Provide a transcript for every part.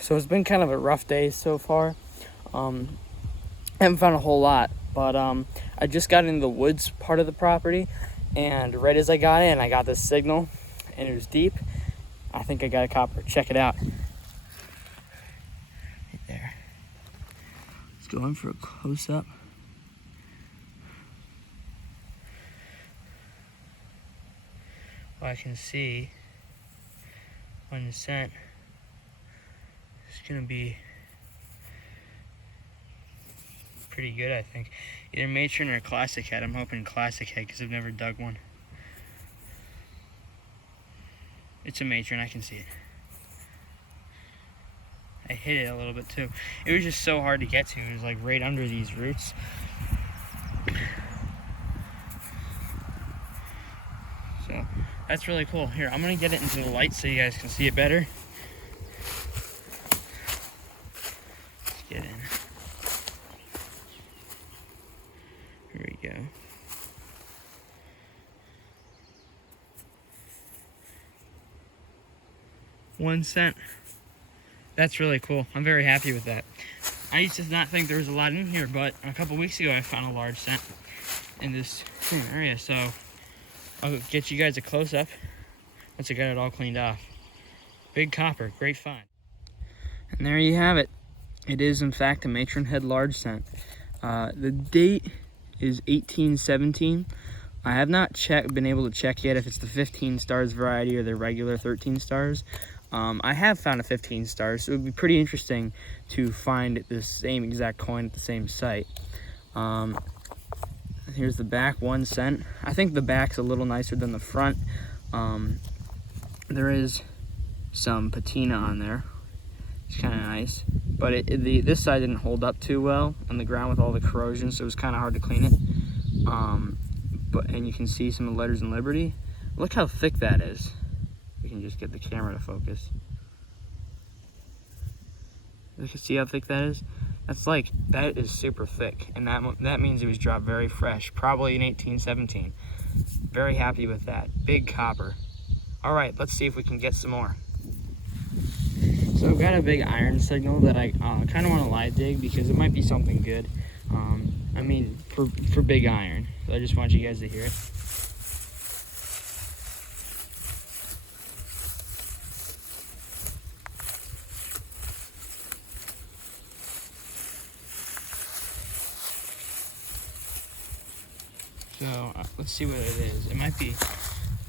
So it's been kind of a rough day so far. Haven't found a whole lot, but I just got into the woods part of the property, and right as I got in, I got this signal, and it was deep. I think I got a copper. Check it out. Right there. Let's go in for a close-up. Well, I can see one cent is gonna be pretty good, I think. Either matron or classic head. I'm hoping classic head because I've never dug one. It's a matron, I can see it. I hit it a little bit too. It was just so hard to get to. It was like right under these roots. So that's really cool. Here, I'm gonna get it into the light so you guys can see it better. Let's get in. Here we go. $0.01. That's really cool. I'm very happy with that. I used to not think there was a lot in here, but a couple weeks ago I found a large cent in this area. So I'll get you guys a close-up once I got it all cleaned off. Big copper, great find. And there you have it. It is in fact a matron head large cent. The date is 1817. I have not been able to check yet if it's the 15 stars variety or the regular 13 stars. I have found a 15 stars, so it would be pretty interesting to find the same exact coin at the same site. Here's the back, 1 cent. I think the back's a little nicer than the front. There is some patina on there. It's kind of nice, but this side didn't hold up too well on the ground with all the corrosion, so it was kind of hard to clean it. And you can see some of the letters in Liberty. Look how thick that is. We can just get the camera to focus. You can see how thick that is? That is super thick, and that means it was dropped very fresh, probably in 1817. Very happy with that. Big copper. All right, let's see if we can get some more. So I've got a big iron signal that I kind of want to live dig because it might be something good. I mean, for big iron. So I just want you guys to hear it. So let's see what it is. It might be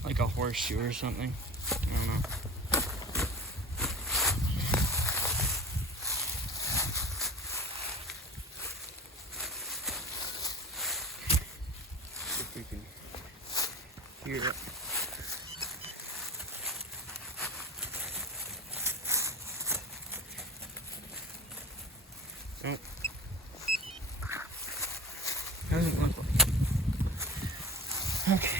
like a horseshoe or something. I don't know. See if we can hear it. Nope. Doesn't look like it. Okay.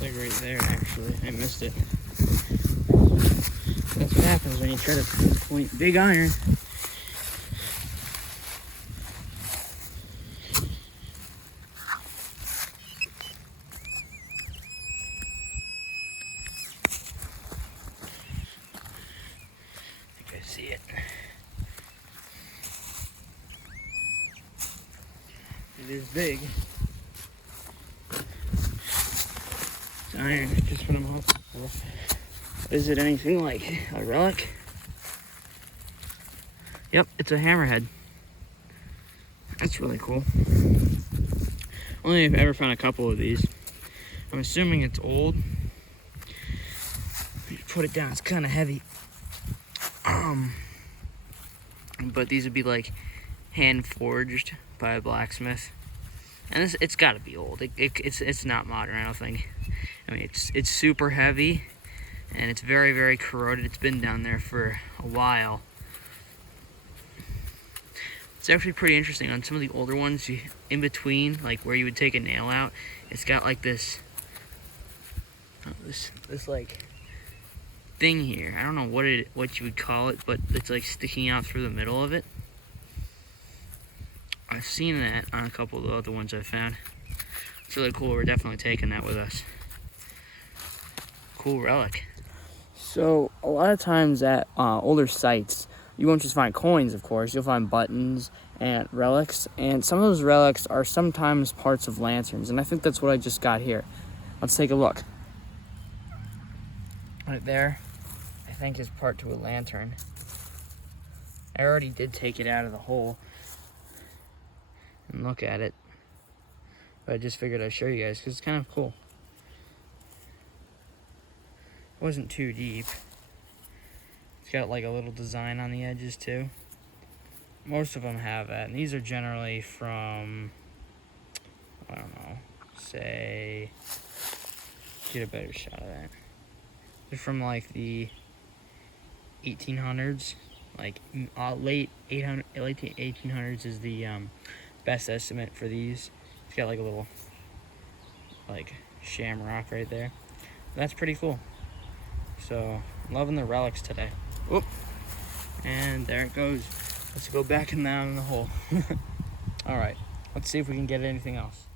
Like right there, actually. I missed it. That's what happens when you try to pinpoint big iron. I see it. It is big. It's iron. Just what I'm hoping for. Is it anything like a relic? Yep, it's a hammerhead. That's really cool. Only I've ever found a couple of these. I'm assuming it's old. You put it down, it's kind of heavy. But these would be like hand forged by a blacksmith, and it's got to be old. It's not modern, I don't think. I mean, it's super heavy, and it's very, very corroded. It's been down there for a while. It's actually pretty interesting. On some of the older ones, in between, like where you would take a nail out, it's got like this this like thing here. I don't know what you would call it, but it's like sticking out through the middle of it. I've seen that on a couple of the other ones I've found. It's really cool. We're definitely taking that with us. Cool relic. So a lot of times at older sites, you won't just find coins, of course. You'll find buttons and relics, and some of those relics are sometimes parts of lanterns, and I think that's what I just got here. Let's take a look. Right there, I think is part to a lantern. I already did take it out of the hole and look at it, but I just figured I'd show you guys because it's kind of cool. It wasn't too deep. It's got like a little design on the edges too. Most of them have that, and these are generally from, I don't know, say, get a better shot of that. They're from like the 1800s, like late 1800s is the best estimate for these. It's got like a little like shamrock right there. That's pretty cool. So, loving the relics today. Oop. And there it goes. Let's go back and down in the hole. Alright, let's see if we can get anything else.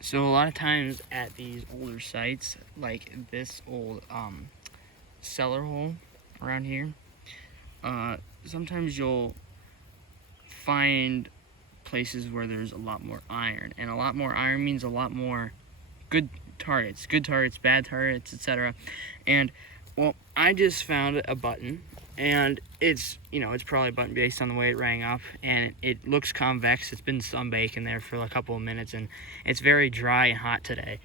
So a lot of times at these older sites, like this old cellar hole around here, sometimes you'll find places where there's a lot more iron. And a lot more iron means a lot more good targets, bad targets, etc. And well, I just found a button, and it's probably a button based on the way it rang up, and it looks convex. It's been sunbaking there for a couple of minutes, and it's very dry and hot today.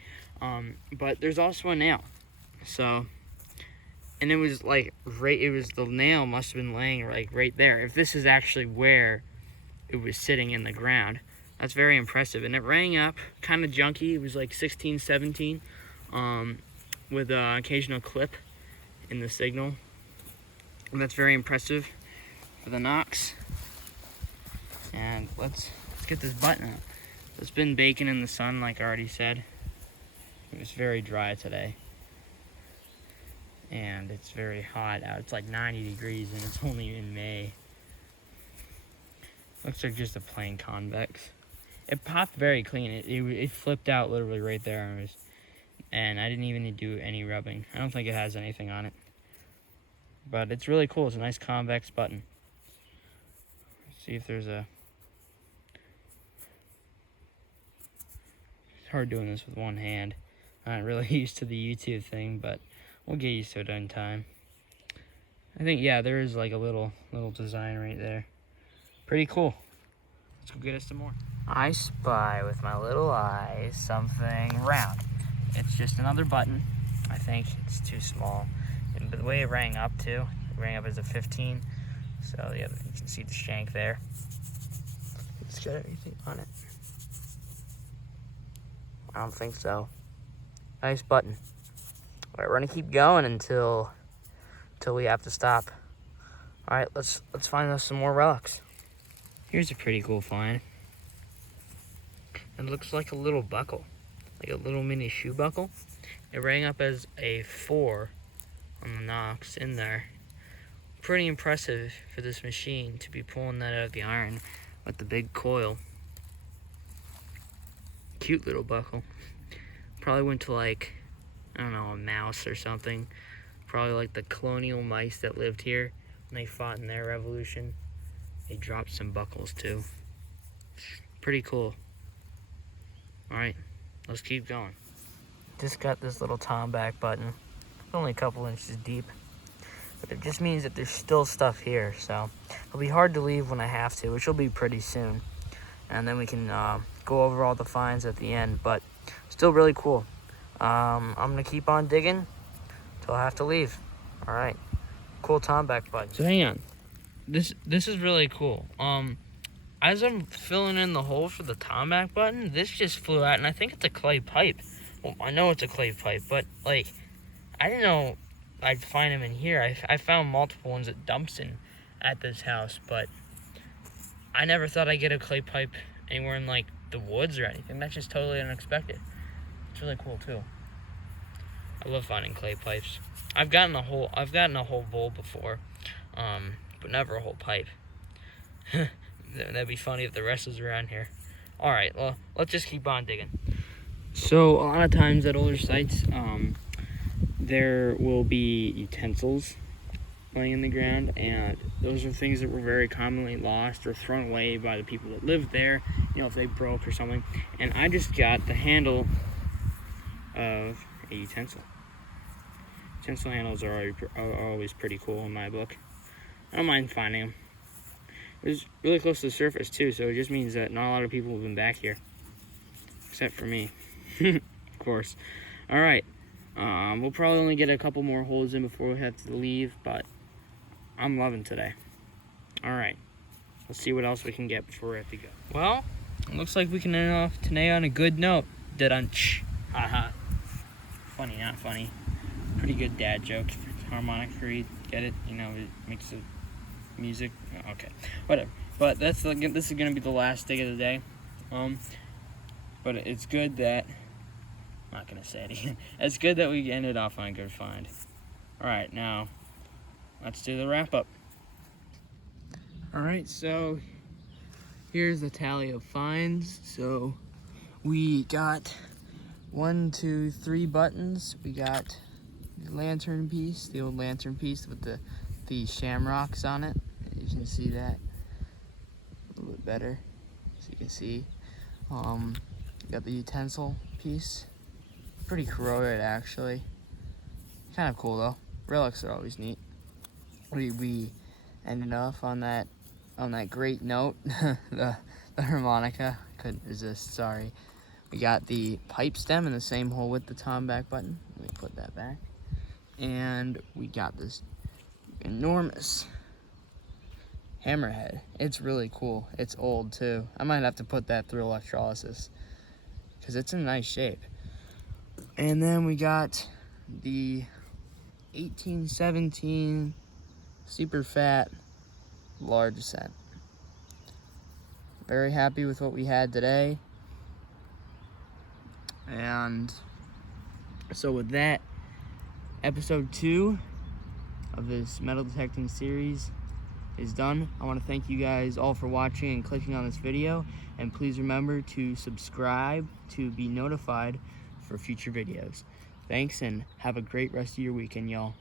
But there's also a nail. So, and it was like the nail must have been laying like right there. If this is actually where it was sitting in the ground, that's very impressive. And it rang up kind of junky. It was like 16, 17, with an occasional clip in the signal. And that's very impressive for the knocks. And let's get this button up. It's been baking in the sun, like I already said. It was very dry today. And it's very hot out. It's like 90 degrees and it's only in May. Looks like just a plain convex. It popped very clean. It flipped out literally right there. And I didn't even need to do any rubbing. I don't think it has anything on it. But it's really cool. It's a nice convex button. Let's see if there's a... It's hard doing this with one hand. I'm not really used to the YouTube thing, but we'll get used to it in time. I think, yeah, there is like a little design right there. Pretty cool. Let's go get us some more. I spy with my little eyes something round. It's just another button. I think it's too small. But the way it rang up too, it rang up as a 15. So yeah, you can see the shank there. It's got anything on it? I don't think so. Nice button. All right, we're gonna keep going until we have to stop. All right, let's find us some more relics. Here's a pretty cool find. It looks like a little buckle, like a little mini shoe buckle. It rang up as a 4 on the knocks in there. Pretty impressive for this machine to be pulling that out of the iron with the big coil. Cute little buckle. Probably went to like, I don't know, a mouse or something. Probably like the colonial mice that lived here when they fought in their revolution. They dropped some buckles too. Pretty cool. Alright, let's keep going. Just got this little tomback button. It's only a couple inches deep. But it just means that there's still stuff here. So it'll be hard to leave when I have to, which will be pretty soon. And then we can go over all the finds at the end. But still really cool. I'm going to keep on digging until I have to leave. Alright. Cool tomback button. So hang on. This is really cool. As I'm filling in the hole for the tomback button, this just flew out, and I think it's a clay pipe. Well, I know it's a clay pipe, but like, I didn't know I'd find them in here. I found multiple ones at Dumpson at this house, but I never thought I'd get a clay pipe anywhere in like the woods or anything. That's just totally unexpected. It's really cool too. I love finding clay pipes. I've gotten a whole bowl before, but never a whole pipe. That'd be funny if the rest was around here. All right, well, let's just keep on digging. So a lot of times at older sites, there will be utensils laying in the ground, and those are things that were very commonly lost or thrown away by the people that lived there, you know, if they broke or something. And I just got the handle of a utensil. Utensil handles are always pretty cool in my book. I don't mind finding them. It was really close to the surface too, so it just means that not a lot of people have been back here, except for me. Of course. All right, we'll probably only get a couple more holes in before we have to leave, but I'm loving today. All right, let's see what else we can get before we have to go. Well, it looks like we can end off today on a good note. Da-dunch. Haha. Funny, not funny. Pretty good dad joke. Harmonic reed, get it? You know, it makes the music. Okay, whatever. But this is gonna be the last dig of the day. But it's good that I'm not gonna say it again. It's good that we ended off on a good find. All right, now let's do the wrap up. All right, so here's the tally of finds. So we got 1, 2, 3 buttons. We got the lantern piece, the old lantern piece with the shamrocks on it. You can see that a little bit better, so you can see. Got the utensil piece, pretty corroded actually. Kind of cool though. Relics are always neat. We ended off on that great note. the harmonica, couldn't resist. Sorry. We got the pipe stem in the same hole with the tom back button. Let me put that back. And we got this enormous hammerhead. It's really cool. It's old too. I might have to put that through electrolysis because it's in nice shape. And then we got the 1817 super fat large cent. Very happy with what we had today. And so with that, episode 2 of this metal detecting series is done. I want to thank you guys all for watching and clicking on this video, and please remember to subscribe to be notified for future videos. Thanks, and have a great rest of your weekend, y'all.